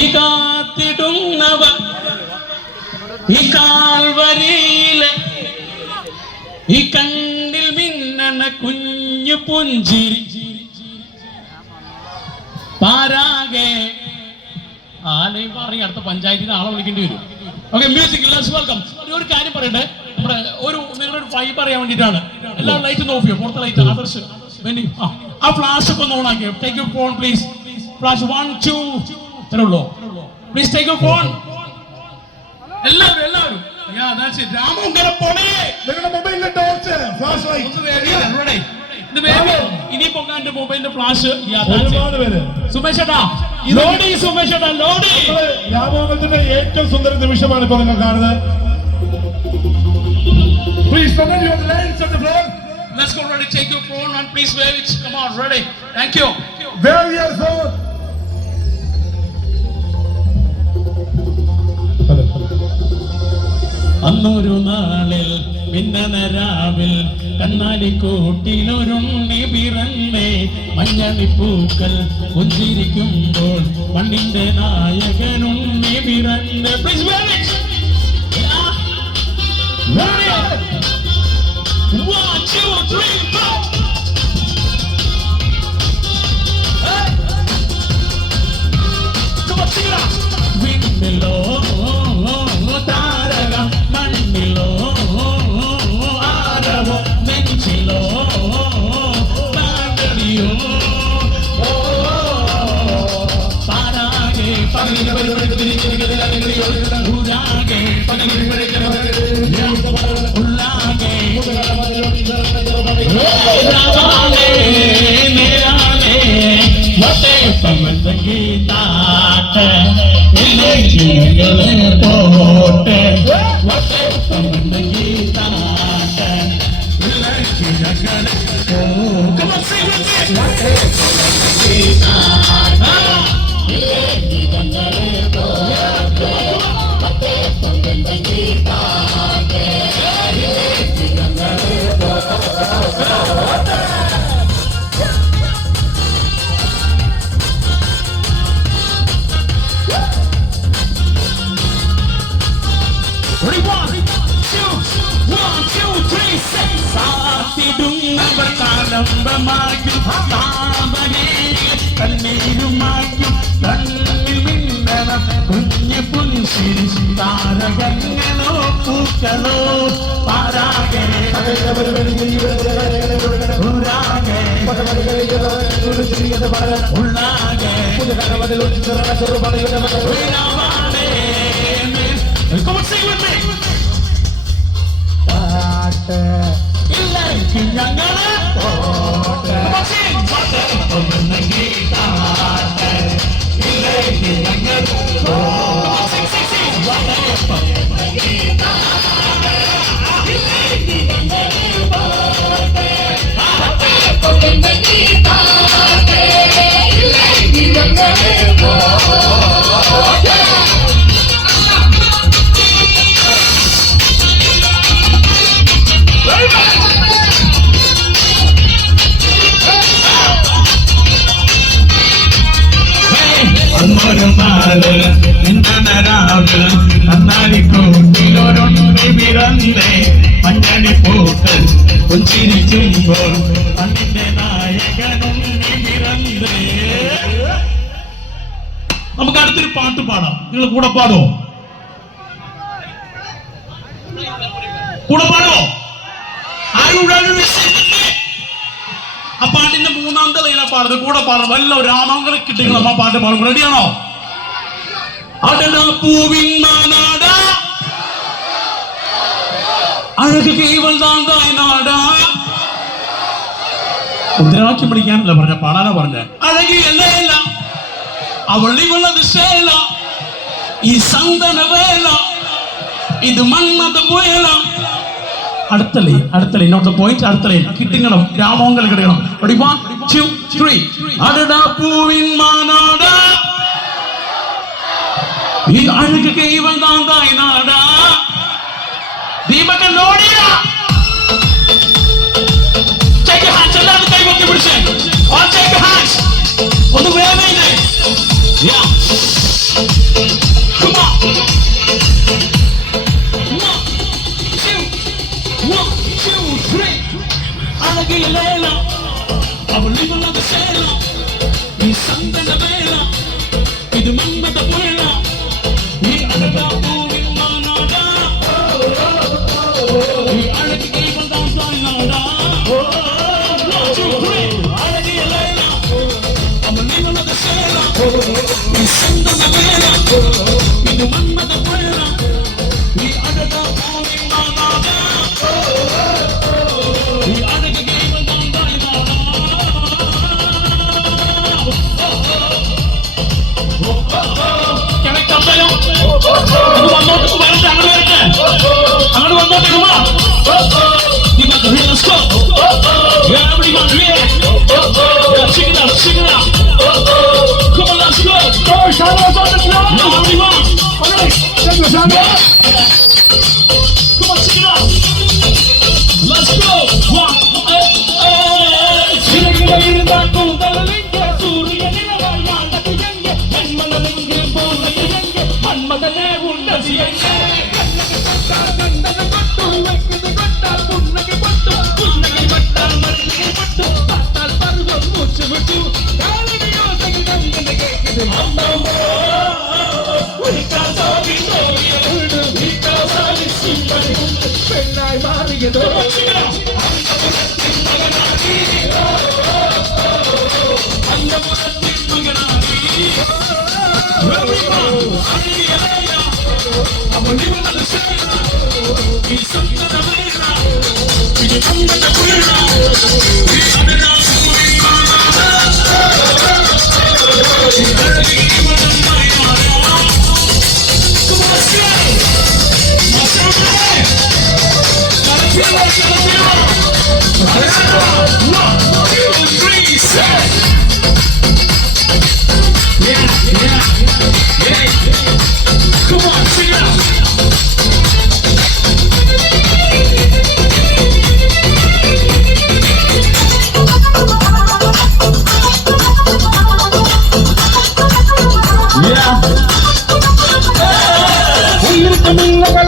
ഈ കാത്തിടുന്നവർ ഈ കാൽവരിയിലെ ഈ കണ്ണിൽ മിന്നണ കുഞ്ഞു പുഞ്ചിരി പാരാകെ ആലയും പറയും. അടുത്ത പഞ്ചായത്തിൽ ആളെ വിളിക്കേണ്ടി വരും. Okay, music let's welcome. ഒരു കാര്യം പറയട്ടെ, നമ്മുടെ നിങ്ങളൊരു ഫൈബ് അറിയാൻ വേണ്ടിയിട്ടാണ്. എല്ലാവരും ലൈറ്റ് ഒന്ന് ഓഫ് ചെയ്യും. പുറത്തെ ലൈറ്റ് ആദർശ് ആ ഫ്ലാഷ് ഒക്കെ ഒന്ന് ഓൺ ആക്കിയോ. Take your phone please. Flash 1 2 തരുള്ളൂ. Please take your phone. എല്ലാവരും രാമങ്കല പോണേ. നിങ്ങളുടെ മൊബൈലിന്റെ ടോർച്ച് ഫ്ലാഷ് ലൈറ്റ് ഇനി പൊങ്ങാന്റെ മൊബൈലിന്റെ ഫ്ലാഷ്. സുമേഷ് രാമോഹത്തിന്റെ ഏറ്റവും സുന്ദര നിമിഷമാണ് ഇപ്പോൾ നിങ്ങൾ കാണുന്നത്. Please forget your lens on the floor. Let's go ready. Take your phone and please wave it. Come on, ready. Thank you. Wave your phone. അന്നൊരു നാളിൽ മിന്നനരാവിൽ കണ്ണാലിക്കൂട്ടിലൊരുണ്ണി പിറന്നേ. മഞ്ഞളിപ്പൂക്കൾ പുഞ്ചിരിക്കുമ്പോൾ മണ്ണിന്റെ നായകനുണ്ണി പിറന്ന്. Please wave it. 1 2 3 4. Come on, sing it out. വിണ്ണിലോ താരക മണ്ണിലോ ആരവോ നെഞ്ചിലോ താരടിയോ പാരാകെ പകലിന് പരിപാടി ഊരാകെ പകലിന് ഉള്ളാകെ രാവാലേ നേരാലേ വട്ടേ പമന്ത ഗീതാട്ടെ ഇല്ലേക്കിങ്ങളെ പോട്ടെ വട്ടേ പമന്ത ഗീതാട്ടെ ഇല്ലേക്കിങ്ങളെ പോ. Come on, sing with me. വട്ടേ പമന്ത ഗീതാട്ടെ ഇല്ലേക്കിങ്ങളെ പോട്ടെ വട്ടേ പമന്ത ഗീതാട്ടെ ഇല്ലേക്കിങ്ങളെ പോട്ടെ. സാത്തിടുന്നവർ കാലംബമാക്കും കണ്ണീരുമാക്കും കണ്ണിൽ മിന്നണ കുഞ്ഞു പുൻസിരി താരകങ്ങളോ പൂക്കളോ പാരാകെ ഊരാകെ ഉള്ളാകെ Come on, sing with me. പാട്ട് ഇല്ലെങ്കിൽ ഞങ്ങളെ പോട്ടെ. Come on, sing. പാട്ട് ഒന്നെങ്കിൽ പാട്ട് ഇല്ലെങ്കിൽ ഞങ്ങൾ പോട്ടെ. പാട്ട് ഒന്നെങ്കിൽ പാട്ട് ഇല്ലെങ്കിൽ ഞങ്ങൾ പോട്ടെ. പാട്ട് ഒന്നെങ്കിൽ പാട്ട് ഇല്ലെങ്കിൽ ഞങ്ങൾ പോട്ടെ. അന്നൊരു നാളിൽ മിന്നനരാവിൽ കണ്ണാലിക്കൂട്ടിലൊരുണ്ണി പിറന്നേ. മഞ്ഞളിപ്പൂക്കൾ പുഞ്ചിരിക്കുമ്പോൾ മണ്ണിന്റെ നായകനുണ്ണി പിറന്നേ. നമുക്ക് അടുത്തൊരു പാട്ട് പാടാം. നിങ്ങൾ കൂടെ പാടോ? കൂടെ പാടോ? ആ പാട്ടിന്റെ മൂന്നാമത്തെ ലൈനാ പാടുന്നത്. കൂടെ പാടണം. വല്ല രാമങ്ങളെ കിട്ടിയെങ്കിൽ നമ്മ പാട്ട് പാടും. റെഡിയാണോ? അടടാ പൂവിൻ നാടാ അഴക് കേവൽ താന്തായ നാടാ. മുദ്രാവാക്യം പഠിക്കാനല്ല പറഞ്ഞ, പാടാനാ പറഞ്ഞ. അഴകിയല്ല അവളിവള ദിശയില ഈ സന്തന വേല ഇത് മണ്ണത് പോയല. അടുത്ത ലൈൻ നോട്ട് ദ പോയിന്റ്. അടുത്ത ലൈൻ കിട്ടിങ്ങണം. രാമോങ്കൽ കിടക്കണം. റെഡി 1 2 3. അടടാ പൂവിൻ മാനാടാ ഈ അഴക് കേവൽ താന്തായ നാടാ. ദീപകൻ നോടിയ take your hands. എല്ലാവരും കൈവക്കി പിടിച്ചേ. all take your hands. ഒന്ന് വേദനയില്ലേ? Yeah. ഇത് മന്മത പുഴ നീ അഴകാ പൂവിൻ മാനാടാ നീ അഴകി ദൈവം ദാസായി നാടാ അഴകിയ ലൈല അവൾ നിങ്ങളുടെ സേല നീ സ്വന്തം വേല ഇത് മന്മത പുഴ നീ അഴകാ പൂവിൻ മാനാടാ നീ അഴകി ദൈവം ദാസായി നാടാ അങ്ങോട്ട് വരട്ടെ അങ്ങോട്ട് വന്നോട്ടെ പെണ്ണായി മാറിയതോ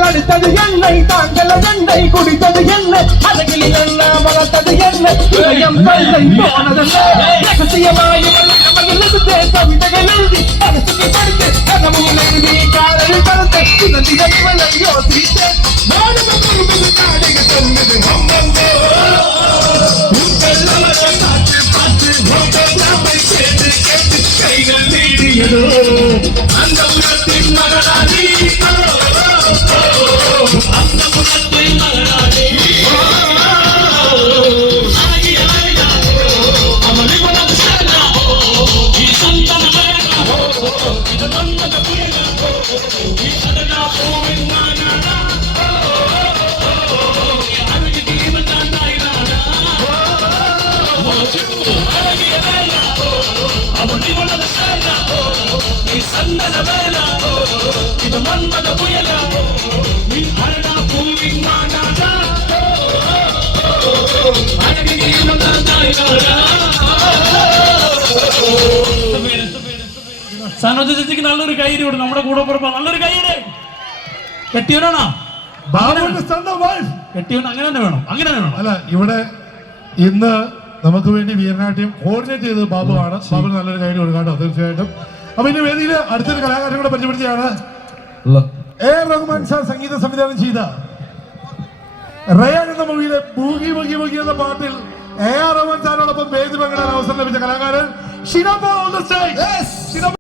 அடித்தது என்னை தாங்கள் என்னை குடித்தது என்ன அழகில் என்ன வளர்த்தது என்ன இதயம் தந்தை போனதல்ல ரகசியமாய் கவிதைகள் எழுதி அரசுக்கு படித்து கனவும் எழுதி காதலில் கலந்து இதனை யோசித்தேன் நானும் நாடக சொன்னது கைகள் நீடியதோ அந்த உலகத்தின் மகனாதி அந்த புறத்தில் மகனாதே அவனை வளர்ந்து செல்லா நீ சந்தன வேணா இது மன்மத புயலா நீ அதனா போவின் மாநாடா அழகு தீவன் தான் நாயினாடா அழகிய வேலா அவனை வளர்ந்து செல்லா நீ சந்தன வேலா இது மன்மத புயலா സനോജ ചേച്ചിക്ക് നല്ലൊരു കൈയ്യടി നമ്മുടെ കൂടെ പുറപ്പാ നല്ലൊരു കൈയ്യടി കെട്ടിയവനാണോ കെട്ടിയവൻ അങ്ങനെ തന്നെ വേണം അങ്ങനെ വേണം അല്ല ഇവിടെ ഇന്ന് നമുക്ക് വേണ്ടി വീരനാട്യം കോർഡിനേറ്റ് ചെയ്തത് ബാബുവാണ് ബാബുന് നല്ലൊരു കൈയ്യടി കൊടുക്കാട്ടോ തീർച്ചയായിട്ടും അപ്പൊ ഇനി വേദിയിൽ അടുത്തൊരു കലാകാരനെ കൂടെ പരിചയപ്പെടുത്തിയാണ് A.R. റഹ്മാൻ സാർ സംഗീത സംവിധാനം ചെയ്ത റയാൻ എന്ന മൂവിയിലെ ബൂഗി ബൂഗി ബൂഗി എന്ന പാട്ടിൽ A.R. റഹ്മാൻ സാറിനോടൊപ്പം വേദി പങ്കിടാൻ അവസരം ലഭിച്ച കലാകാരൻ ഷിനോ.